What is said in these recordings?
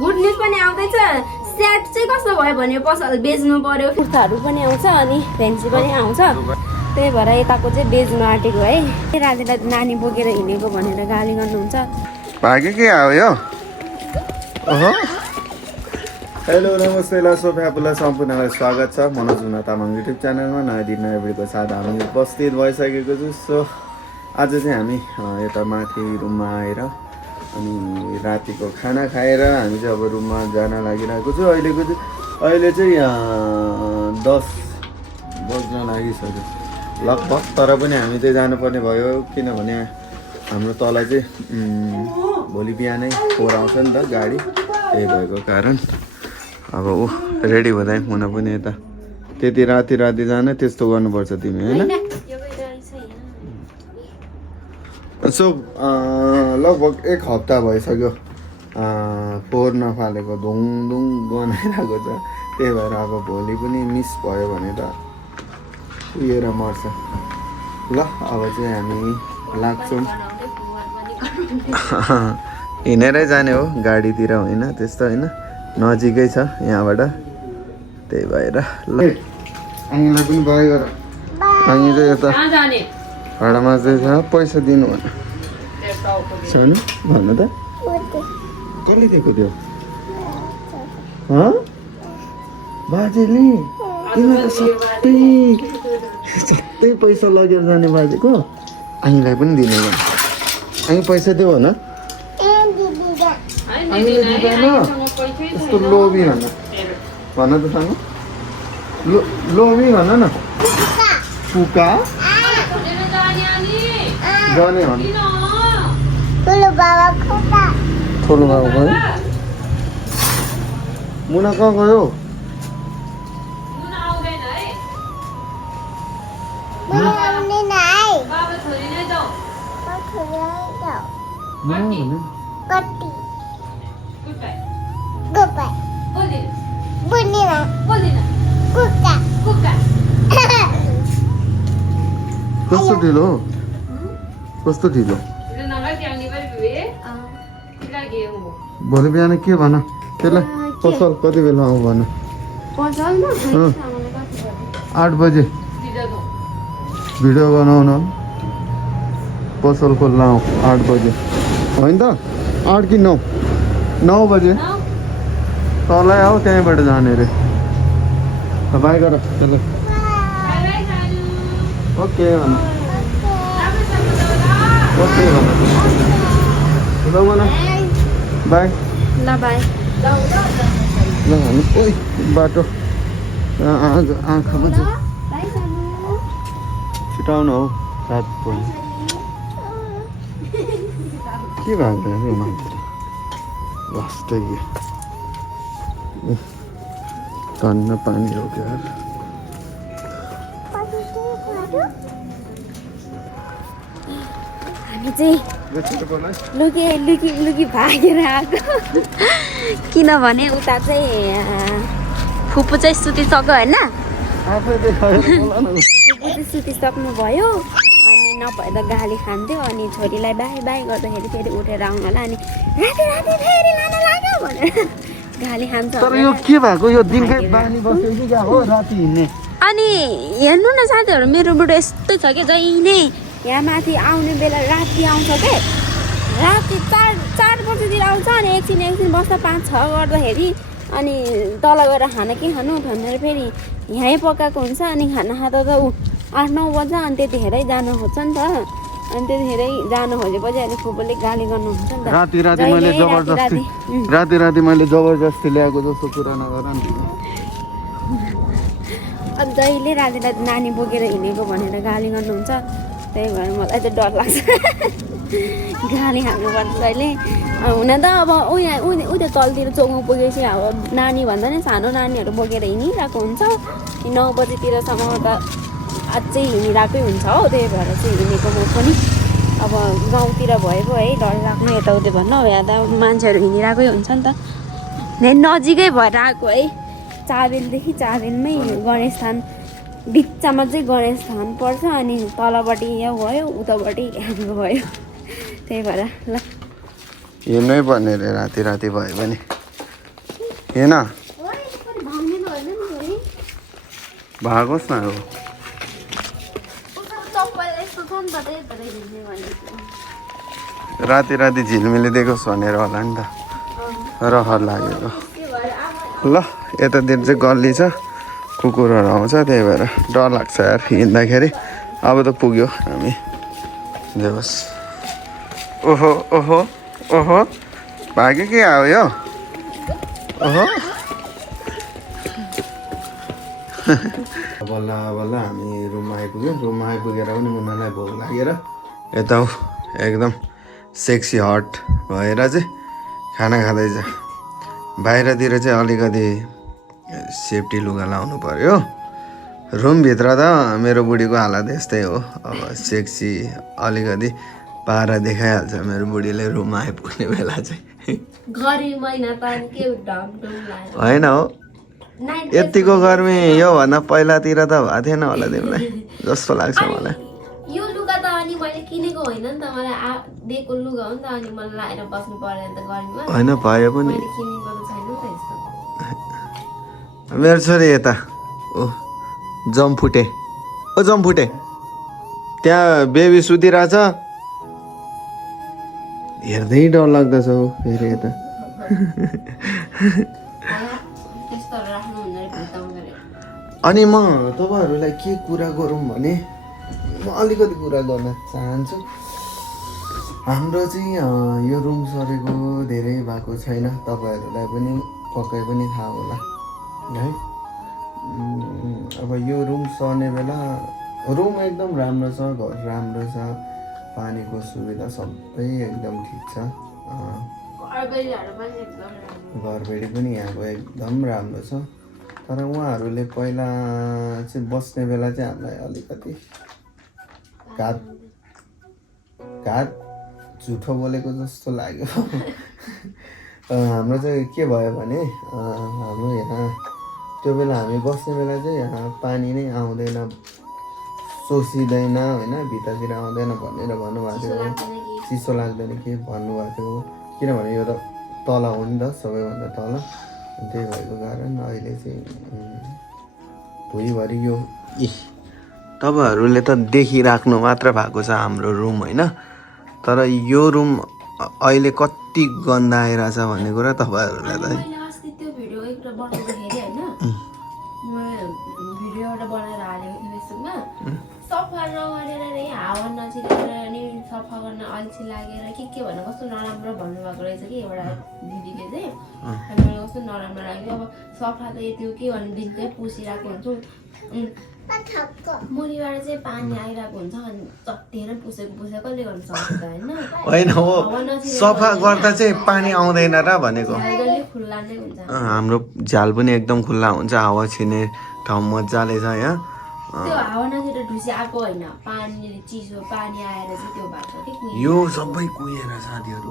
Good news पनि आउँदैछ। Sad चाहिँ कस्तो भयो भने पसल बेच्नु पर्यो, कुर्ताहरू पनि आउँछ अनि फेन्सी पनि आउँछ। त्यही भएर यताको चाहिँ बेच्नु आँटेको है। रातिलाई नानी बोकेर हिँडेको भनेर गाली गर्नुहुन्छ। भाग्यो के आयो? ओहो हेलो नमस्ते लासो फ्यापुला सम्पूर्णलाई स्वागत छ मनोज मुना तामाङ युट्युब च्यानलमा। नयाँ दिन नयाँ भिडियोको साथ हामी उपस्थित भइसकेको छु। सो आज चाहिँ हामी यता माथि रुममा आएर अनि रातिको खाना खाएर हामी चाहिँ अब रुममा जान लागिरहेको छु। अहिले चाहिँ 10 बज्न लागिसक्यो लगभग। तर पनि हामी चाहिँ जानुपर्ने भयो किनभने हाम्रो तल चाहिँ भोलि बिहानै फोहोर आउँछ नि त गाडी। त्यही भएको कारण अब रेडी हुँदै हुन पनि यता त्यति राति जान त्यस्तो गर्नुपर्छ तिमी होइन। सो लगभग 1 हप्ता भइसक्यो फोहोर नफालेको धुङ गनाइरहेको छ। त्यही भएर अब भोलि पनि मिस भयो भने त उयोर मर्छ। ल अब चाहिँ हामी लाग्छौँ। हिँडेरै जाने हो गाडीतिर होइन, त्यस्तो होइन, नजिकै छ यहाँबाट। त्यही भएर ल आङीलाई पनि बाई गर। आङी चाहिँ यता भाडामा चाहिँ पैसा दिनु भन सानो भन्नु त कसले दिएको थियो? बाजेले तिमीलाई सबै पैसा लगेर जाने बाजेको आङीलाई पनि दिने भन। आङी पैसा देऊ भन। आङीले दिँदैन यस्तो लोभी भन त सानो लोभी भन न। पुका जाने भन। ठुलो बाबा गयो। मुना कहाँ गयो? कस्तो ढिलो कस्तो ढिलो? भोलि बिहान के भन त्यसलाई? पसल कति बेला आऊ भन? 8 बजे भिडियो बनाउन पसल खोल्न आऊ 8 बजे होइन त? 8 कि 9? 9 बजे तलै आऊ, त्यहीँबाट जाने रे। बाई गर त्यसलाई। ओके भन। ओके भन। ल भन बाई। ल बाई। ल हामी ओइ बाटो आँखामा छ छिटाउन हो रात पर्यो। के भएको यो मान्छे वास्तै तन्न पानी हो क्या? हामी चाहिँ लुकी भागेर आएको किनभने उता चाहिँ फुपू चाहिँ सुतिसक्यो होइन। फुपू चाहिँ सुतिसक्नु भयो अनि नभए त गाली खान्थ्यो। अनि छोरीलाई बाई गर्दाखेरि फेरि उठेर आउनलाई अनि राति फेरि लान लाग्यो भनेर गाली खान्छ। तर यो के भएको? यो दिनकै बानी बस्यो कि क्या हो राति हिँड्ने? अनि हेर्नु न साथीहरू, मेरो बुढो यस्तो छ कि जहिले यहाँ माथि आउने बेला राति आउँछ के। राति 4 बजीतिर आउँछ अनि एकछिन बस्दा 5-6 गर्दाखेरि अनि तल गएर खाना के खानु भनेर फेरि यहीँ पकाएको हुन्छ। अनि खाना खाँदा त 8-9 बज्छ अनि त्यतिखेरै जानु खोज्छ नि त। अनि त्यतिखेरै जानु खोजेपछि अनि फुपूले गाली गर्नुहुन्छ नि त। राति मैले जबरजस्ती ल्याएको जस्तो कुरा नगर नि। अब जहिले रातिलाई नानी बोकेर हिँडेको भनेर गाली गर्नुहुन्छ। त्यही भएर मलाई चाहिँ डर लाग्छ गाली खानुपर्छ जहिले। हुन त अब उता तलतिर चोकमा पुगेपछि अब नानी भन्दा नि सानो नानीहरू बोकेर हिँडिरहेको हुन्छ। 9 बजीतिरसम्म त अझै हिँडिरहेकै हुन्छ हो। त्यही भएर चाहिँ हिँडेको म पनि। अब गाउँतिर भयो पो है डर लाग्नु यताउति भन्नु। यहाँ त मान्छेहरू हिँडिरहेकै हुन्छ नि त। नजिकै भएर आएको है। चाबेलदेखि चाबेलमै गणेश थान बिचमा चाहिँ गणेश थान पर्छ। अनि तलपट्टि यहाँ भयो उतापट्टि हाम्रो भयो। त्यही भएर ल हिँड्नै पर्ने रे राति भयो भने। हेन भाग्ने भएन नि छोरी भागोस् न हो चप्पल यस्तो छ नि त त्यही भएर हिँड्ने भनेको राति राति झिलमिली देखोस् भनेर होला नि त रहर लागेको के भएर आमा ल यतातिर चाहिँ गल्ली छ कुकुरहरू आउँछ त्यही भएर डर लाग्छ यार हिँड्दाखेरि अब त पुग्यो हामी देवस् ओहो ओहो ओहो भाग्यो के आयो यो ओहो बल्ल बल्ल हामी रुममा आइपुग्यो रुममा आइपुगेर पनि मुनालाई भोक लागेर यता एकदम सेक्सी हट भएर चाहिँ खाना खाँदैछ बाहिरतिर चाहिँ अलिकति सेफ्टी लुगा लाउनु पर्यो रुमभित्र त मेरो बुढीको हालत यस्तै हो अब सेक्सी अलिकति पारा देखाइहाल्छ मेरो बुढीले रुममा आइपुग्ने बेला चाहिँ गरी महिना त के ढम लाग्यो होइन हो यतिको गर्मी योभन्दा पहिलातिर त भएको थिएन होला तिमीलाई जस्तो लाग्छ मलाई यो लुगा त अनि मैले किनेको होइन नि त मलाई दिएको लुगा हो नि त अनि मलाई लाएर बस्नु पर्यो नि त गर्मीमा होइन भयो पनि मैले किनेको त छैन नि त यस्तो मेरो छोरी यता ओ जम्फुटे ओ जम्फुटे त्यहाँ बेबी सुतिरहेछ हेर्दै डर लाग्दछ हौ फेरि यता त्यस्तोहरू राख्नु हुँदैन भित्ताउँदो रे अनि म तपाईँहरूलाई के कुरा गरौँ भने म अलिकति कुरा गर्न चाहन्छु हाम्रो चाहिँ यो रुम सरेको धेरै भएको छैन तपाईँहरूलाई पनि पक्कै पनि थाहा होला है अब यो रुम सर्ने बेला रुम एकदम राम्रो छ घर राम्रो छ पानीको सुविधा सबै एकदम ठिक छ घरबेडी पनि यहाँको एकदम राम्रो छ तर उहाँहरूले पहिला चाहिँ बस्ने बेला चाहिँ हामीलाई अलिकति घात झुठो बोलेको जस्तो लाग्यो हाम्रो चाहिँ के भयो भने हाम्रो यहाँ त्यो बेला हामी बस्ने बेला चाहिँ यहाँ पानी नै आउँदैन सोसिँदैन होइन भित्रतिर आउँदैन भनेर भन्नुभएको थियो चिसो लाग्दैन के भन्नुभएको थियो किनभने यो त तल हो नि त सबैभन्दा तल त्यही भएको कारण अहिले चाहिँ भुइँभरि यो तपाईँहरूले त देखिराख्नु मात्र भएको छ हाम्रो रुम होइन तर यो रुम अहिले कति गन्दा आइरहेछ भन्ने कुरा तपाईँहरूलाई त मैले अस्ति त्यो भिडियो एउटा बनाउँदाखेरि होइन म भिडियो एउटा बनाएर हालेको थिएँ फेसबुकमा सफा नगरेर नि हावा नछिरेर नि सफा गर्न अल्छी लागेर के भनेर कस्तो नराम्रो भन्नुभएको रहेछ कि एउटा दिदीले चाहिँ अनि मलाई कस्तो नराम्रो लाग्यो अब सफा त यति हो के भने दिनकै पुसिरहेको हुन्छु मुनिबाट चाहिँ पानी आइरहेको हुन्छ अनि जति नै पुसेको कसले गर्नु सक्छ त होइन हो सफा गर्दा चाहिँ पानी आउँदैन र भनेको खुल्ला नै हुन्छ हाम्रो झ्याल पनि एकदम खुल्ला हुन्छ हावा छिर्ने ठाउँ मजाले छ यहाँ त्यो हावा नछिरेर ढुसी आएको होइन पानी चिसो पानी आएर चाहिँ त्यो भएको के यो सबै कुहिएर साथीहरू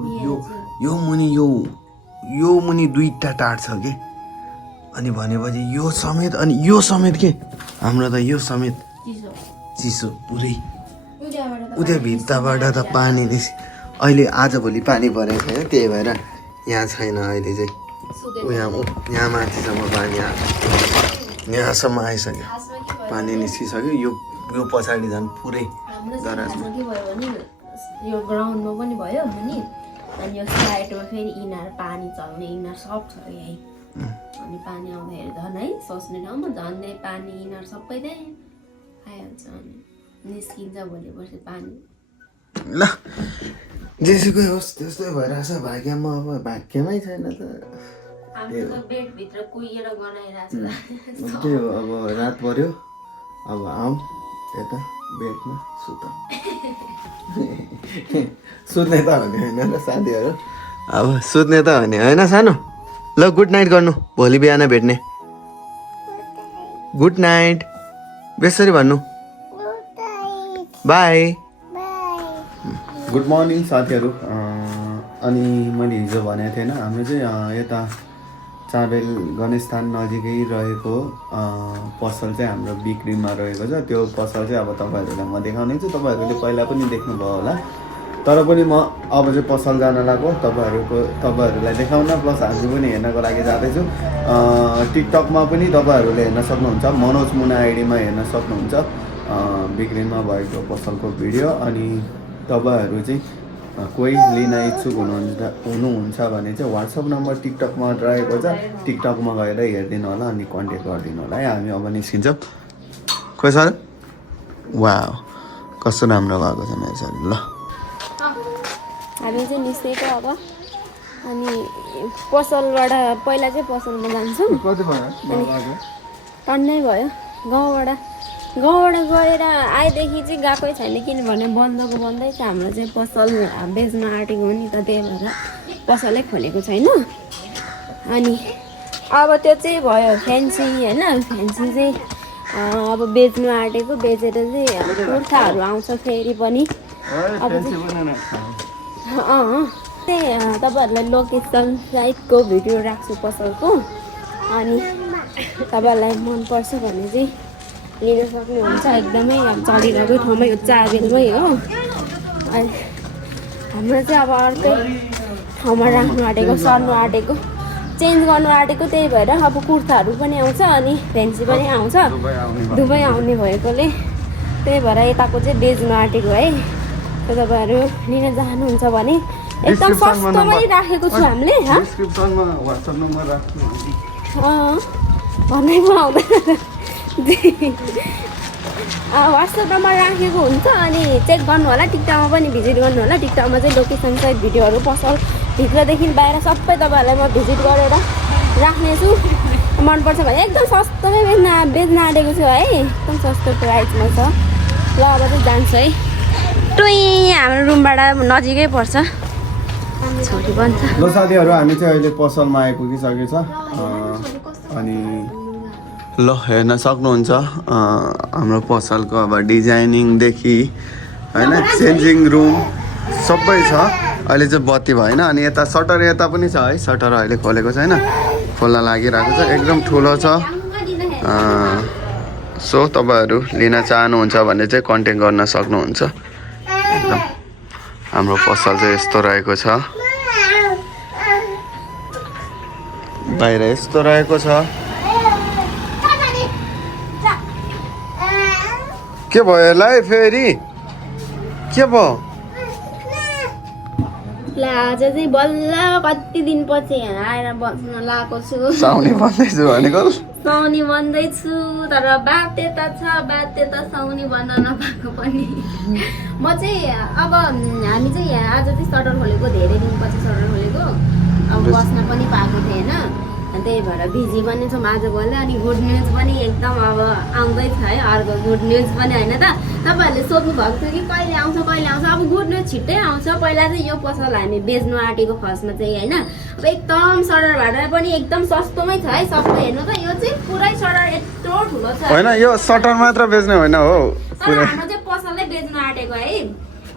यो मुनि दुईटा टार छ के अनि भनेपछि यो समेत के हाम्रो त यो समेत चिसो पुरै उता भित्ताबाट त पानी अहिले आजभोलि पानी परेको छैन त्यही भएर यहाँ छैन अहिले चाहिँ यहाँ माथिसम्म पानी आएको यहाँसम्म आइसक्यो पानी निस्किसक्यो यो पछाडि झन् पुरै हाम्रो के भयो भने यो ग्राउन्डमा पनि भयो मुनि अनि यो साइडमा फेरि इनार पानी चल्ने इनार सब छ यही अनि पानी आउँदाखेरि झन् है सोच्ने ठाउँमा झन्डै पानी इनार सबै नै आइहाल्छ अनि निस्किन्छ भोलि पर्सि पानी ल जेसुकै होस् त्यस्तै भइरहेछ भाग्यमा अब भाग्यमै छैन त हाम्रो त बेडभित्र कुहिएर गनाइरहेको छ त्यही हो अब रात पर्यो अब आउँ यता बेडमा सुत्ने त भने होइन र साथीहरू अब सुत्ने त भने होइन सानो ल गुड नाइट गर्नु भोलि बिहान भेट्ने गुड नाइट बेसरी भन्नु बाई गुड मर्निङ साथीहरू अनि मैले हिजो भनेको थिएन हाम्रो चाहिँ यता चाबेल गणेशस्थान नजिकै रहेको पसल चाहिँ हाम्रो बिक्रीमा रहेको छ त्यो पसल चाहिँ अब तपाईँहरूलाई म देखाउने छु तपाईँहरूले पहिला पनि देख्नुभयो होला तर पनि म अब चाहिँ पसल जान लाग्यो तपाईँहरूलाई देखाउन प्लस हामी पनि हेर्नको लागि जाँदैछु टिकटकमा पनि तपाईँहरूले हेर्न सक्नुहुन्छ मनोज मुना आइडीमा हेर्न सक्नुहुन्छ बिग्रिनमा भएको पसलको भिडियो अनि तपाईँहरू चाहिँ कोही लिन इच्छुक हुनुहुन्छ भने चाहिँ वाट्सएप नम्बर टिकटकमा रहेको छ टिकटकमा गएर हेरिदिनु होला अनि कन्ट्याक्ट गरिदिनु होला है हामी अब निस्किन्छौँ खोइ सर वा कस्तो राम्रो भएको छ मेरो सर ल हामी चाहिँ निस्केको अब अनि पसलबाट पहिला चाहिँ पसलमा जान्छौँ कति भयो टन्नै भयो गाउँबाट गएर आएदेखि चाहिँ गएकै छैन किनभने बन्दको बन्दै छ हाम्रो चाहिँ पसल बेच्न आँटेको हो नि त त्यही भएर पसलै खोलेको छैन अनि अब त्यो चाहिँ भयो फ्यान्सी होइन फ्यान्सी चाहिँ अब बेच्नु आँटेको बेचेर चाहिँ अब कुर्ताहरू आउँछ फेरि पनि अब चाहिँ तपाईँहरूलाई लोकेसन साइडको भिडियो राख्छु पसलको अनि तपाईँहरूलाई मनपर्छ भने चाहिँ लिन सक्नुहुन्छ एकदमै अब चलिरहेको ठाउँमै हो चाबेलमै हो अनि हाम्रो चाहिँ अब अर्कै ठाउँमा राख्नु आँटेको सर्नु आँटेको चेन्ज गर्नु आँटेको त्यही भएर अब कुर्ताहरू पनि आउँछ अनि फ्यान्सी पनि आउँछ दुबई आउने भएकोले त्यही भएर यताको चाहिँ बेच्नु आँटेको है तपाईँहरू लिन चाहनुहुन्छ भने एकदम सस्तोमै राखेको छु हामीले भन्नै पो आउँदैन वाट्सएप नम्बर राखेको हुन्छ अनि चेक गर्नु होला टिकटकमा पनि भिजिट गर्नु होला टिकटकमा चाहिँ लोकेसन सहित भिडियोहरू पसल भित्रदेखि बाहिर सबै तपाईँहरूलाई म भिजिट गरेर राख्नेछु मनपर्छ भने एकदम सस्तोमै बेच्न आँटेको छु है एकदम सस्तो प्राइसमा छ ल अब चाहिँ जान्छु है टुई हाम्रो रुमबाट नजिकै पर्छ छोरी बन्छ ल साथीहरू हामी चाहिँ अहिले पसलमा आइपुगिसकेको छ अनि ल हेर्न सक्नुहुन्छ हाम्रो पसलको अब डिजाइनिङदेखि होइन चेन्जिङ रुम सबै छ अहिले चाहिँ बत्ती भएन अनि यता सटर यता पनि छ है सटर अहिले खोलेको छैन खोल्न लागिरहेको छ एकदम ठुलो छ सो तपाईँहरू लिन चाहनुहुन्छ भने चाहिँ कन्ट्याक्ट गर्न सक्नुहुन्छ एकदम हाम्रो पसल चाहिँ यस्तो रहेको छ बाहिर यस्तो रहेको छ के भयो यसलाई फेरि के भयो ल आज चाहिँ बल्ल कति दिनपछि यहाँ आएर बस्न लगाएको छु साउनी बन्दैछु भनेको साउनी बन्दैछु तर बाध्यता छ बाध्यता साउनी बन्न नपाएको पनि म चाहिँ अब हामी चाहिँ यहाँ आज चाहिँ सटर खोलेको धेरै दिनपछि सटर खोलेको अब बस्न पनि पाएको थिएन त्यही भएर बिजी पनि छौँ आजभोलि अनि गुड न्युज पनि एकदम अब आउँदैछ है अर्को गुड न्युज पनि होइन त तपाईँहरूले सोध्नु भएको थियो कि कहिले आउँछ अब गुड न्युज छिट्टै आउँछ पहिला चाहिँ यो पसल हामी बेच्नु आँटेको फर्स्टमा चाहिँ होइन अब एकदम सटर भाडा पनि एकदम सस्तोमै छ है सबै हेर्नु त यो चाहिँ पुरै सटर यत्रो ठुलो छ होइन यो सटर मात्र बेच्ने होइन हो तर हाम्रो चाहिँ पसलै बेच्नु आँटेको है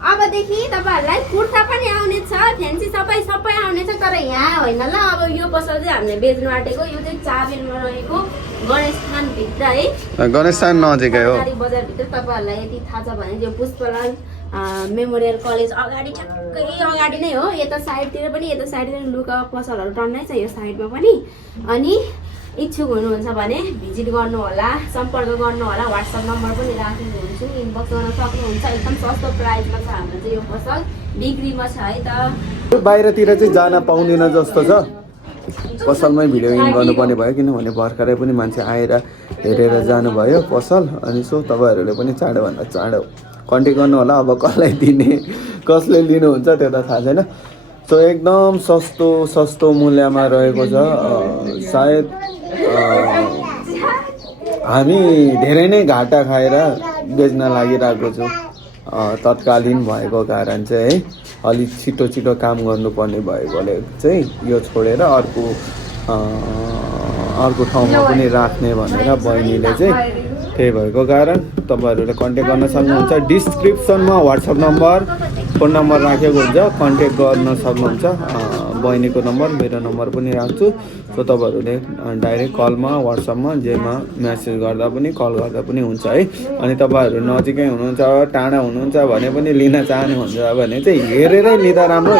अबदेखि तपाईँहरूलाई कुर्ता पनि आउनेछ फ्यान्सी सबै आउनेछ तर यहाँ होइन ल अब यो पसल चाहिँ हामीले बेच्नु आँटेको यो चाहिँ चाबेलमा रहेको गणेश स्थानभित्र है गणेश स्थान नजिकै हो बजारभित्र तपाईँहरूलाई यति थाहा छ भने यो पुष्पलाल मेमोरियल कलेज अगाडि ठ्याक्कै अगाडि नै हो यता साइडतिर पनि यता साइडतिर लुगा पसलहरू टन्नै छ यो साइडमा पनि अनि इच्छुक हुनुहुन्छ भने भिजिट गर्नु होला सम्पर्क गर्नु होला व्हाट्सएप नम्बर पनि राखेको हुन्छु इनबक्स गर्न सक्नुहुन्छ एकदम सस्तो प्राइसमा छ हाम्रो चाहिँ यो पसल बिक्रीमा छ है त बाहिरतिर चाहिँ जान पाउँदैन जस्तो छ पसलमै भिडियो इन गर्नुपर्ने भयो किनभने भर्खरै पनि मान्छे आएर हेरेर जानुभयो पसल अनि सो तपाईँहरूले पनि चाँडोभन्दा चाँडो कन्ट्याक्ट गर्नु होला अब कसलाई दिने कसले लिनुहुन्छ त्यो त थाहा छैन सो एकदम सस्तो मूल्यमा रहेको छ सायद हामी धेरै नै घाटा खाएर बेच्न लागिरहेको छु तत्कालीन भएको कारण चाहिँ है अलिक छिटो काम गर्नुपर्ने भएकोले चाहिँ यो छोडेर अर्को ठाउँमा पनि राख्ने भनेर बहिनीले चाहिँ त्यही भएको कारण तपाईँहरूले कन्ट्याक्ट गर्न सक्नुहुन्छ डिस्क्रिप्सनमा व्हाट्सएप नम्बर फोन नम्बर राखेको हुन्छ कन्ट्याक्ट गर्न सक्नुहुन्छ बहिनीको नम्बर मेरो नम्बर पनि राख्छु। सो तपाईँहरूले डाइरेक्ट कलमा वाट्सएपमा जेमा मेसेज गर्दा पनि कल गर्दा पनि हुन्छ है। अनि तपाईँहरू नजिकै हुनुहुन्छ टाढा हुनुहुन्छ भने पनि लिन चाहनुहुन्छ भने चाहिँ हेरेरै लिँदा राम्रो,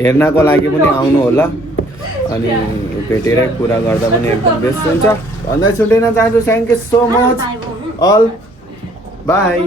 हेर्नको लागि पनि आउनु होला। अनि भेटेरै कुरा गर्दा पनि एकदम बेस्ट हुन्छ। भन्दै छुट्टिन चाहन्छु। Thank you so much all, by.